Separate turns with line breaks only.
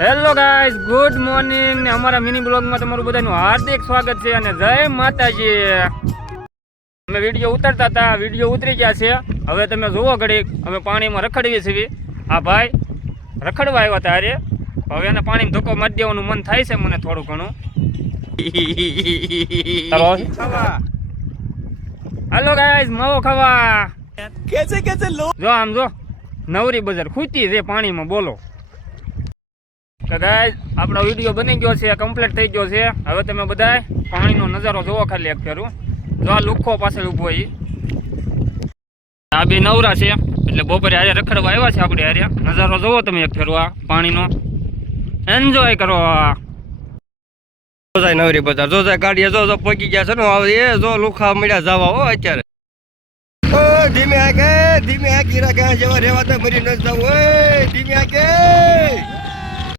Hello guys good morning ને અમારા mini બ્લોગમાં તમારું બધાનું હાર્દિક સ્વાગત છે અને જય માતાજી. અમે વીડિયો ઉતરતા હતા વીડિયો ઉતરી ગયા છે. હવે તમે જુઓ ઘડીક અમે પાણીમાં રખડવી છીએ આ ભાઈ રખડવા આવ્યા હતા હવે એને પાણીમાં ધક્કો મારી દેવાનું મન થાય છે મને થોડું ઘણું. હેલો ગાઈસ માવો ખાવા.
કેસે કેસે લો.
જો આમ જો નવરી બજાર ખૂતી છે પાણીમાં બોલો. ગાઈઝ આપણો વીડિયો બની ગયો છે કમ્પ્લીટ થઈ ગયો છે. હવે તમે બધા પાણીનો નજારો જોવો ખાલી એક ફેરું. જો આ લુખો પાછળ ઊભો ઈ. આ બે નવરા છે, એટલે બપોરે આજે રખડવા આવ્યા છે આપણે હારે. નજારો જોવો તમે એક ફેરું આ પાણીનો. એન્જોય કરો
જોજાય નવરી બજાર જોજાય ગાડીએ, જો જો પહોંચી ગયા છે ને, હવે એ જો લુખા મળ્યા જવા હો અત્યારે. ધીમે આગે ધીમે આગી રાખે જેવા રેવા તો મરી ન જાવ ધીમે આગે